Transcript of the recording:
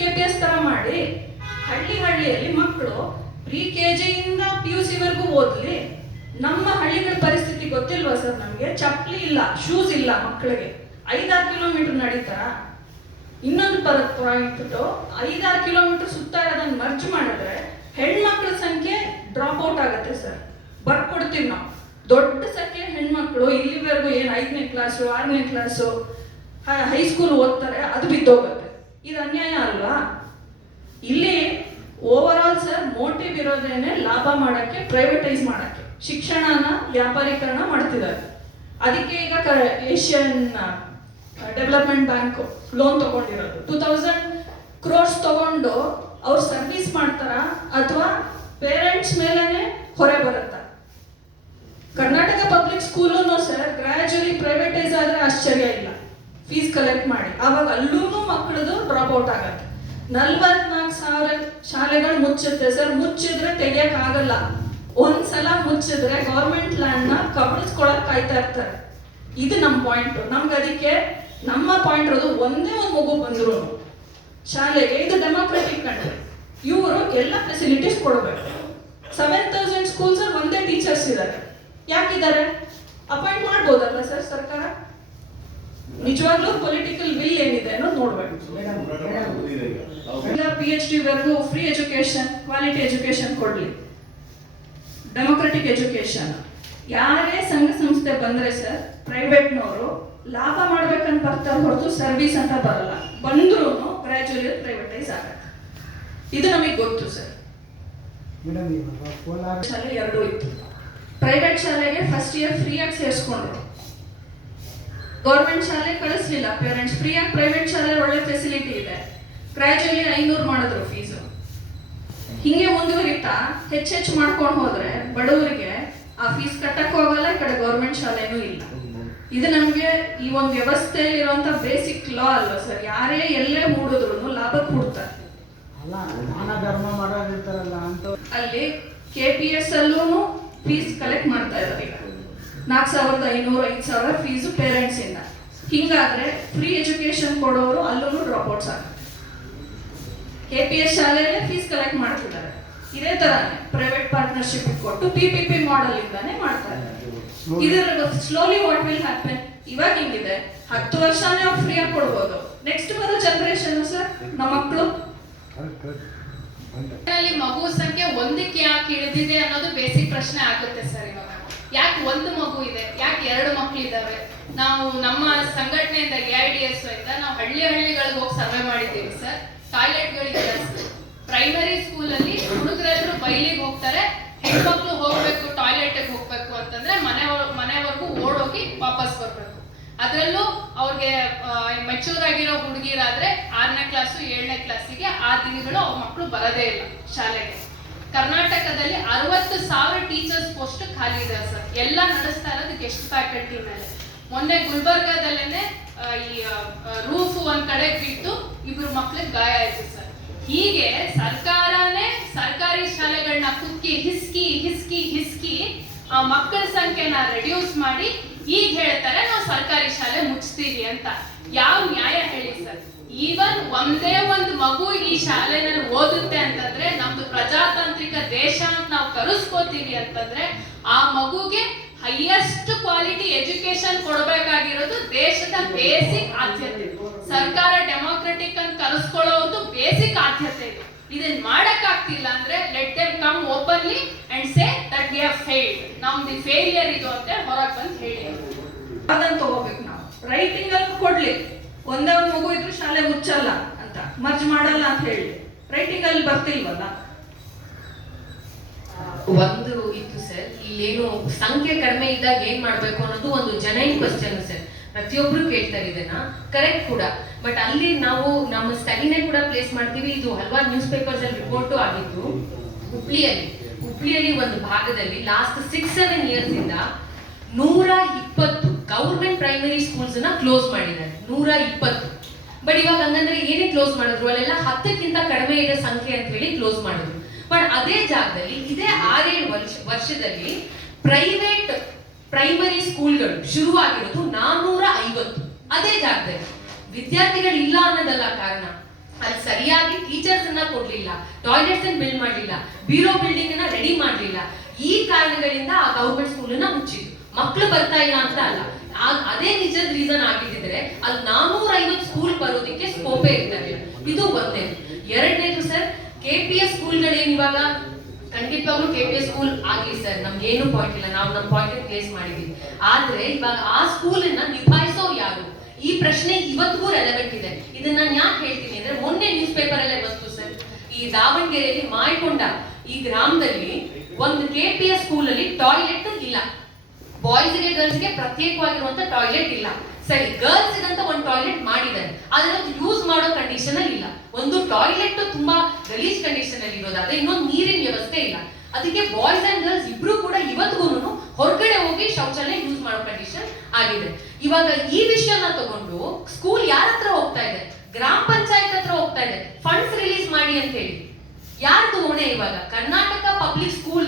K ತರ ಮಾಡಿ ಹಳ್ಳಿ ಹಳ್ಳಿಯಲ್ಲಿ ಮಕ್ಕಳು ಪ್ರಿ ಕೆ ಜಿಯಿಂದ ಪಿ ಯು ಸಿವರೆಗೂ ಓದ್ಲಿ, ನಮ್ಮ ಹಳ್ಳಿಗಳ ಪರಿಸ್ಥಿತಿ ಗೊತ್ತಿಲ್ವಾ ಸರ್ ನಮಗೆ? ಚಪ್ಪಲಿ ಇಲ್ಲ ಶೂಸ್ ಇಲ್ಲ ಮಕ್ಕಳಿಗೆ. ಐದಾರು ಕಿಲೋಮೀಟರ್ ನಡೀತಾರ ಇನ್ನೊಂದು ಪಾಯಿಂಟ್ ಐದಾರು ಕಿಲೋಮೀಟರ್ ಸುತ್ತ ಇರೋದನ್ನ ಮರ್ಜ್ ಮಾಡಿದ್ರೆ ಹೆಣ್ಮಕ್ಳ ಸಂಖ್ಯೆ ಡ್ರಾಪ್ ಔಟ್ ಆಗುತ್ತೆ ಸರ್. ಬರ್ಕೊಡ್ತೀವಿ ನಾವು. ದೊಡ್ಡ ಸಂಖ್ಯೆ ಹೆಣ್ಮಕ್ಳು ಇಲ್ಲಿವರೆಗೂ ಏನು ಐದನೇ ಕ್ಲಾಸು ಆರನೇ ಕ್ಲಾಸು ಹೈಸ್ಕೂಲ್ ಓದ್ತಾರೆ, ಅದು ಬಿದ್ದೋಗುತ್ತೆ. ಇದು ಅನ್ಯಾಯ ಅಲ್ವಾ? ಇಲ್ಲಿ ಓವರ್ ಸರ್ ಮೋಟಿವ್ ಇರೋದೇನೆ ಲಾಭ ಮಾಡಕ್ಕೆ ಪ್ರೈವೇಟೈಸ್ ಮಾಡಕ್ಕೆ. ಶಿಕ್ಷಣನ ವ್ಯಾಪಾರೀಕರಣ ಮಾಡ್ತಿದ್ದಾರೆ. ಅದಕ್ಕೆ ಈಗ ಏಷ್ಯನ್ ಡೆವಲಪ್ಮೆಂಟ್ ಬ್ಯಾಂಕ್ ಲೋನ್ ತಗೊಂಡಿರೋದು. ಟೂ ತೌಸಂಡ್ ಕ್ರೋರ್ಸ್ ತಗೊಂಡು ಅವ್ರು ಸರ್ವಿಸ್ ಮಾಡ್ತಾರ ಅಥವಾ ಪೇರೆಂಟ್ಸ್ ಮೇಲೇನೆ ಹೊರೆ ಬರುತ್ತಾ? ಕರ್ನಾಟಕ ಪಬ್ಲಿಕ್ ಸ್ಕೂಲೂ ಸರ್ ಗ್ರಾಜುಯಲಿ ಪ್ರೈವೇಟೈಸ್ ಆದ್ರೆ ಆಶ್ಚರ್ಯ ಇಲ್ಲ. ಫೀಸ್ ಕಲೆಕ್ಟ್ ಮಾಡಿ. ಆವಾಗ ಅಲ್ಲೂ ಮಕ್ಕಳದು ಡ್ರಾಪ್ ಔಟ್ ಆಗತ್ತೆ. ನಲ್ವತ್ನಾಲ್ಕು ಸಾವಿರ ಶಾಲೆಗಳು ಮುಚ್ಚುತ್ತೆ ಸರ್ ಮುಚ್ಚಿದ್ರೆ ತೆಗಿಯಕ್ ಆಗಲ್ಲ. ಒಂದ್ಸಲ ಮುಚ್ಚಿದ್ರೆ ಗೌರ್ಮೆಂಟ್ ಲ್ಯಾಂಡ್ನ ಕಬಳಿಸ್ಕೊಳಕ್ ಕಾಯ್ತಾ ಇರ್ತಾರೆ. ಇದು ನಮ್ಮ ಪಾಯಿಂಟ್ ನಮ್ಗೆ ಅದಕ್ಕೆ ನಮ್ಮ ಪಾಯಿಂಟ್ ಇರೋದು ಒಂದೇ ಒಂದು ಮಗು ಬಂದ್ರು ಶಾಲೆಗೆ ಇದು ಡೆಮೋಕ್ರೆಟಿಕ್ ಕಂಟ್ರಿ ಇವರು ಎಲ್ಲ ಫೆಸಿಲಿಟೀಸ್ ಕೊಡಬೇಕು. ಸೆವೆನ್ ತೌಸಂಡ್ ಸ್ಕೂಲ್ಸ್ ಒಂದೇ ಟೀಚರ್ಸ್ ಇದ್ದಾರೆ ಯಾಕಿದ್ದಾರೆ ಅಪಾಯಿಂಟ್ ಮಾಡ್ಬೋದಲ್ಲ ಸರ್ ಸರ್ಕಾರ? ನಿಜವಾಗ್ಲೂ ಪೊಲಿಟಿಕಲ್ ವಿಲ್ ಏನಿದೆ ಅನ್ನೋದು ನೋಡ್ಬೇಕು ಪಿ ಎಚ್ ಡಿ ವರ್ಗು ಫ್ರೀ ಎಜುಕೇಶನ್ ಕ್ವಾಲಿಟಿ ಎಜುಕೇಶನ್ ಕೊಡ್ಲಿ. ಡೆಮೋಕ್ರೆಟಿಕ್ ಎಜುಕೇಶನ್ ಯಾರೇ ಸಂಘ ಸಂಸ್ಥೆ ಬಂದ್ರೆ ಸರ್ ಪ್ರೈವೇಟ್ನವರು ಲಾಭ ಮಾಡ್ಬೇಕಂತ ಬರ್ತಾರೆ ಹೊರತು ಸರ್ವಿಸ್ ಅಂತ ಬರಲ್ಲ. ಬಂದ್ರೂ ಗ್ರಾಜುಯಲಿ ಪ್ರೈವೇಟೈಸ್ ಆಗತ್ತೆ ಇದು ನಮಗೆ ಗೊತ್ತು ಸರ್ ಶಾಲೆ ಎರಡು ಇತ್ತು. ಪ್ರೈವೇಟ್ ಶಾಲೆಗೆ ಫಸ್ಟ್ ಇಯರ್ ಫ್ರೀಯಾಗಿ ಸೇರಿಸ್ಕೊಂಡ್ರು. ಗೌರ್ಮೆಂಟ್ ಶಾಲೆ ಕಳಿಸ್ಲಿಲ್ಲ. ಪೇರೆಂಟ್ಸ್ ಫ್ರೀ ಆಗಿ ಪ್ರೈವೇಟ್ ಶಾಲೆ ಒಳ್ಳೆ ಫೆಸಿಲಿಟಿ ಇದೆ. ಗ್ರಾಜುಲಿ ಐನೂರು ಮಾಡಿದ್ರು ಫೀಸು ಹಿಂಗೆ ಮುಂದುವರಿತಾ ಹೆಚ್ಚೆಚ್ಚು ಮಾಡ್ಕೊಂಡು ಹೋದ್ರೆ ಬಡವರಿಗೆ ಆ ಫೀಸ್ ಕಟ್ಟಕ್ಕೂ ಆಗಲ್ಲ ಈ ಕಡೆ ಗೌರ್ಮೆಂಟ್ ಶಾಲೆನೂ ಇಲ್ಲ. ಇದು ನಮಗೆ ಈ ಒಂದು ವ್ಯವಸ್ಥೆಯಲ್ಲಿ ಇರುವಂತ ಬೇಸಿಕ್ ಲಾ ಅಲ್ವಾ ಸರ್ ಯಾರೇ ಎಲ್ಲೇ ಹೂಡಿದ್ರು ಲಾಭಕ್ಕೆ ಹೂಡ್ತಾರೆ ಅಲ್ಲಿ ಕೆ ಪಿ ಎಸ್ ಅಲ್ಲೂ ಫೀಸ್ ಕಲೆಕ್ಟ್ ಮಾಡ್ತಾ ಇದ್ದಾರೆ ಈಗ. ನಾಲ್ಕು ಸಾವಿರದ ಐನೂರು ಐದು ಸಾವಿರ ಫೀಸು ಪೇರೆಂಟ್ಸ್ ಇಂದ. ಹಿಂಗಾದ್ರೆ ಫ್ರೀ ಎಜುಕೇಶನ್ ಕೊಡೋರು ಅಲ್ಲೂ ಡ್ರಾಪ್ ಔಟ್ಸ್ ಆಗ್ತಾರೆ ಕೆ ಪಿ ಎಸ್ ಶಾಲೆಯಲ್ಲೇ ಫೀಸ್ ಕಲೆಕ್ಟ್ ಮಾಡ್ತಿದ್ದಾರೆ. ಇದೇ ತರಾನೇ ಪ್ರೈವೇಟ್ ಪಾರ್ಟ್ನರ್ಶಿಪ್ ಕೊಟ್ಟು ಪಿ ಪಿ ಪಿ ಮಾಡೆಲ್ ಇಂದಾನೆ ಮಾಡ್ತಾ ಇದ್ದಾರೆ ಇದರ ಸ್ಲೋಲಿ ವಾಟ್ ವಿಲ್ ಹ್ಯಾಪನ್ ಇವಾಗ ಹಿಂಗಿದೆ. ಹತ್ತು ವರ್ಷನೇ ಅವ್ರು ಫ್ರೀ ಆಗಿ ಕೊಡ್ಬೋದು. ನೆಕ್ಸ್ಟ್ ಬರೋ ಜನರೇಷನ್ ಸರ್, ನಮ್ಮ ಮಕ್ಕಳು ಮಗು ಸಂಖ್ಯೆ ಒಂದಕ್ಕೆ ಯಾಕೆ ಇಳಿದಿದೆ ಅನ್ನೋದು ಬೇಸಿಕ್ ಪ್ರಶ್ನೆ ಆಗುತ್ತೆ ಸರ್ ಇವಾಗ. ಯಾಕೆ ಒಂದು ಮಗು ಇದೆ, ಯಾಕೆ ಎರಡು ಮಕ್ಳು ಇದ್ದಾವೆ ನಾವು ನಮ್ಮ ಸಂಘಟನೆಯಿಂದ ಎ ಐ ಡಿ ಎಸ್ ಅಂತ ನಾವು ಹಳ್ಳಿ ಹಳ್ಳಿಗಳಿಗೆ ಹೋಗಿ ಸರ್ವೆ ಮಾಡಿದ್ದೀವಿ ಸರ್. ಟಾಯ್ಲೆಟ್ಗಳಿಗೆ ಪ್ರೈಮರಿ ಸ್ಕೂಲಲ್ಲಿ ಹುಡುಗರೆಲ್ಲರೂ ಬೈಲಿಗೆ ಹೋಗ್ತಾರೆ, ಹೆಣ್ಮಕ್ಳು ಹೋಗ್ಬೇಕು, ಟಾಯ್ಲೆಟ್ಗೆ ಹೋಗ್ಬೇಕು ಅಂತಂದ್ರೆ ಮನೆ ಮನೆವರೆಗೂ ಓಡೋಗಿ ವಾಪಸ್ ಬರ್ಬೇಕು. ಅದರಲ್ಲೂ ಅವ್ರಿಗೆ ಮೆಚೂರ್ ಆಗಿರೋ ಹುಡುಗಿರಾದ್ರೆ ಆರನೇ ಕ್ಲಾಸು ಏಳನೇ ಕ್ಲಾಸಿಗೆ ಆ ದಿನಗಳು ಅವ್ರ ಮಕ್ಕಳು ಬರೋದೇ ಇಲ್ಲ ಶಾಲೆಗೆ. ಕರ್ನಾಟಕದಲ್ಲಿ ಅರವತ್ತು ಸಾವಿರ ಟೀಚರ್ಸ್ ಪೋಸ್ಟ್ ಖಾಲಿ ಇದೆ ಸರ್. ಎಲ್ಲ ನಡೆಸ್ತಾ ಇರೋದು ಗೆಸ್ಟ್ ಫ್ಯಾಕಲ್ಟಿ ಮೇಲೆ. ಮೊನ್ನೆ ಗುಲ್ಬರ್ಗಾದಲ್ಲೇನೆ ಈ ರೂಫ್ ಒಂದ್ ಕಡೆ ಬಿಟ್ಟು ಇಬ್ರು ಮಕ್ಳಿಗೆ ಗಾಯ ಆಯ್ತು ಸರ್. ಹೀಗೆ ಸರ್ಕಾರನೇ ಸರ್ಕಾರಿ ಶಾಲೆಗಳನ್ನ ಕುಕ್ಕಿ, ಹಿಸ್ಕಿ ಹಿಸ್ಕಿ ಹಿಸ್ಕಿ ಆ ಮಕ್ಕಳ ಸಂಖ್ಯೆನ ರೆಡ್ಯೂಸ್ ಮಾಡಿ ಈಗ ಹೇಳ್ತಾರೆ, ನಾವು ಸರ್ಕಾರಿ ಶಾಲೆ ಮುಚ್ತೀವಿ ಅಂತ. ಯಾವ ನ್ಯಾಯ ಹೇಳಿ ಸರ್? ಈವನ್ ಒಂದೇ ಒಂದು ಮಗು ಈ ಶಾಲೆನಲ್ಲಿ ಓದುತ್ತೆ ಅಂತಂದ್ರೆ ನಮ್ದು ಪ್ರಜಾತಾಂತ್ರಿಕ ದೇಶ ಅಂತ ನಾವು ಕರೆಸ್ಕೋತೀವಿ ಅಂತಂದ್ರೆ ಆ ಮಗುಗೆ ಹೈಯೆಸ್ಟ್ ಕ್ವಾಲಿಟಿ ಎಜುಕೇಶನ್ ಕೊಡಬೇಕಾಗಿರೋದು ದೇಶದ ಬೇಸಿಕ್ ಆದ್ಯತೆ. ಸರ್ಕಾರ ಡೆಮೋಕ್ರೆಟಿಕ್ ಅಂತ ಕರೆಸ್ಕೊಳ್ಳೋದು ಬೇಸಿಕ್ ಆದ್ಯತೆ ಇದು. ಇದನ್ನ ಮಾಡಕ್ ಆಗ್ತಿಲ್ಲ ಅಂದ್ರೆ let them come openly and say that we have failed ನಮ್ದು ಫೇಲಿಯರ್ ಇದು ಅಂತ ಹೊರಗೆ ಬಂದು ಹೇಳಿ. ಅದನ್ನ ತಗೋಬೇಕು ನಾವು. ರೈಟಿಂಗ್ ಅಲ್ಲಿ ಕೊಡ್ಲಿ. ಒಂದೇ ಒಂದು ಮಗು ಇದ್ರು ಶಾಲೆ ಮುಚ್ಚಲ್ಲ ಅಂತ, ಮರ್ಜ್ ಮಾಡಲ್ಲ ಅಂತ ಹೇಳಿ. ರೈಟಿಂಗ್ ಅಲ್ಲಿ ಬರ್ತಿಲ್ವಲ್ಲ? ಒಂದು ಇತ್ತು ಸರ್, ಇಲ್ಲೇನು ಸಂಖ್ಯೆ ಕಡಿಮೆ ಇದ್ದಾಗ ಏನ್ ಮಾಡ್ಬೇಕು ಅನ್ನೋದು ಒಂದು ಜನೈನ್ ಕ್ವಶನ್ ಸರ್. ಪ್ರತಿಯೊಬ್ರು ಕೇಳ್ತಾರೆ ಇದನ್ನ ಕರೆಕ್ಟ್ ಕೂಡ. ಬಟ್ ಅಲ್ಲಿ ನಾವು ನಮ್ಮ ಸ್ಟಡಿನೇ ಕೂಡ ಪ್ಲೇಸ್ ಮಾಡ್ತೀವಿ. ಇದು ಹಲವಾರು ನ್ಯೂಸ್ ಪೇಪರ್ಸ್ ಅಲ್ಲಿ ರಿಪೋರ್ಟು ಆಗಿತ್ತು ಹುಬ್ಳಿಯಲ್ಲಿ ಹುಬ್ಳಿಯಲ್ಲಿ ಒಂದು ಭಾಗದಲ್ಲಿ ಲಾಸ್ಟ್ ಸಿಕ್ಸ್ ಸೆವೆನ್ ಇಯರ್ಸ್ ಇಂದ ನೂರ ಇಪ್ಪತ್ತು ಗೌರ್ಮೆಂಟ್ ಪ್ರೈಮರಿ ಸ್ಕೂಲ್ಸ್ನ ಕ್ಲೋಸ್ ಮಾಡಿದ್ದಾರೆ. ನೂರ ಇಪ್ಪತ್ತು. ಬಟ್ ಇವಾಗ ಹಂಗಂದ್ರೆ ಏನೇ ಕ್ಲೋಸ್ ಮಾಡಿದ್ರು, ಅಲ್ಲೆಲ್ಲ ಹತ್ತಕ್ಕಿಂತ ಕಡಿಮೆ ಇದೆ ಸಂಖ್ಯೆ ಅಂತ ಹೇಳಿ ಕ್ಲೋಸ್ ಮಾಡಿದ್ರು. ಬಟ್ ಅದೇ ಜಾಗದಲ್ಲಿ, ಇದೇ ಆರೇಳು ವರ್ಷ, ವರ್ಷದಲ್ಲಿ ಪ್ರೈವೇಟ್ ಪ್ರೈಮರಿ ಸ್ಕೂಲ್ಗಳು ಶುರುವಾಗಿರೋದು ನಾನ್ನೂರ ಐವತ್ತು. ಅದೇ ಜಾಗದಲ್ಲಿ. ವಿದ್ಯಾರ್ಥಿಗಳು ಇಲ್ಲ ಅನ್ನೋದಲ್ಲ ಕಾರಣ. ಅಲ್ಲಿ ಸರಿಯಾಗಿ ಟೀಚರ್ಸ್ ಅನ್ನ ಕೊಡ್ಲಿಲ್ಲ ಟಾಯ್ಲೆಟ್ಸ್ ಅನ್ನ ಬಿಲ್ಡ್ ಮಾಡ್ಲಿಲ್ಲ ಬ್ಯೂರೋ ಬಿಲ್ಡಿಂಗ್ ಅನ್ನ ರೆಡಿ ಮಾಡ್ಲಿಲ್ಲ. ಈ ಕಾರಣಗಳಿಂದ ಆ ಗೌರ್ಮೆಂಟ್ ಸ್ಕೂಲ್ ಅನ್ನ ಮುಚ್ಚಿತ್ತು ಮಕ್ಕಳು ಬರ್ತಾ ಇಲ್ಲ ಅಂತ ಅಲ್ಲ. ಅದೇ ನಿಜದ ರೀಸನ್ ಆಗಿದ್ದಿದ್ರೆ ಅಲ್ಲಿ ನಾನೂರ ಐವತ್ತು ಸ್ಕೂಲ್ ಬರೋದಕ್ಕೆ ಸ್ಕೋಪೇ ಇರ್ತದೆ ಇದು ಗೊತ್ತೇ ಎರಡನೇದು ಸರ್ ಕೆ ಪಿ ಎಸ್ ಇವಾಗ? ಖಂಡಿತವಾಗ್ಲೂ ಕೆ ಪಿ ಎಸ್ ಸ್ಕೂಲ್ ಆಗಿ ಸರ್ ನಮ್ಗೆ ಏನು ಪಾಯಿಂಟ್ ಇಲ್ಲ. ನಾವು ನಮ್ಮ ಪಾಯಿಂಟ್ ಪ್ಲೇಸ್ ಮಾಡಿದ್ವಿ. ಆದ್ರೆ ಇವಾಗ ಆ ಸ್ಕೂಲನ್ನ ನಿಭಾಯಿಸೋ ಯಾರು? ಈ ಪ್ರಶ್ನೆ ಇವತ್ತಿಗೂ ರೆಲೆವೆಂಟ್ ಇದೆ. ಇದನ್ನ ನಾನು ಯಾಕೆ ಹೇಳ್ತೀನಿ ಅಂದ್ರೆ ಮೊನ್ನೆ ನ್ಯೂಸ್ ಪೇಪರ್ ಅಲ್ಲೇ ಬಂತು ಸರ್ ಈ ದಾವಣಗೆರೆಯಲ್ಲಿ ಮಾಯಕೊಂಡ ಈ ಗ್ರಾಮದಲ್ಲಿ ಒಂದು ಕೆ ಪಿ ಎಸ್ ಸ್ಕೂಲ್ ಅಲ್ಲಿ ಟಾಯ್ಲೆಟ್ ಬಾಯ್ಸ್ಗೆ ಗರ್ಲ್ಸ್ಗೆ ಪ್ರತ್ಯೇಕವಾಗಿರುವಂತ ಟಾಯ್ಲೆಟ್ ಇಲ್ಲ. ಸರಿ ಗರ್ಲ್ಸ್ ಅಂತ ಒಂದು ಟಾಯ್ಲೆಟ್ ಮಾಡಿದ್ದಾರೆ. ಅದನ್ನ ಯೂಸ್ ಮಾಡೋ ಕಂಡೀಷನ್ ಅಲ್ಲಿ ಇಲ್ಲ. ಒಂದು ಟಾಯ್ಲೆಟ್ ತುಂಬಾ ಗಲೀಜ್ ಕಂಡೀಷನ್ ಅಲ್ಲಿ ಇರೋದಾದ್ರೆ ಇನ್ನೊಂದು ನೀರಿನ ವ್ಯವಸ್ಥೆ ಇಲ್ಲ. ಅದಕ್ಕೆ ಬಾಯ್ಸ್ ಅಂಡ್ ಗರ್ಲ್ಸ್ ಇಬ್ರು ಕೂಡ ಇವತ್ತಿಗೂ ಹೊರಗಡೆ ಹೋಗಿ ಶೌಚಾಲಯ ಯೂಸ್ ಮಾಡೋ ಕಂಡೀಷನ್ ಆಗಿದೆ. ಇವಾಗ ಈ ವಿಷಯನ ತಗೊಂಡು ಸ್ಕೂಲ್ ಯಾರ ಹತ್ರ ಹೋಗ್ತಾ ಇದೆ? ಗ್ರಾಮ ಪಂಚಾಯತ್ ಹತ್ರ ಹೋಗ್ತಾ ಇದೆ. ಫಂಡ್ಸ್ ರಿಲೀಸ್ ಮಾಡಿ ಅಂತ ಹೇಳಿ ಯಾರ್ದು ಹೊಣೆ ಇವಾಗ? Karnataka public school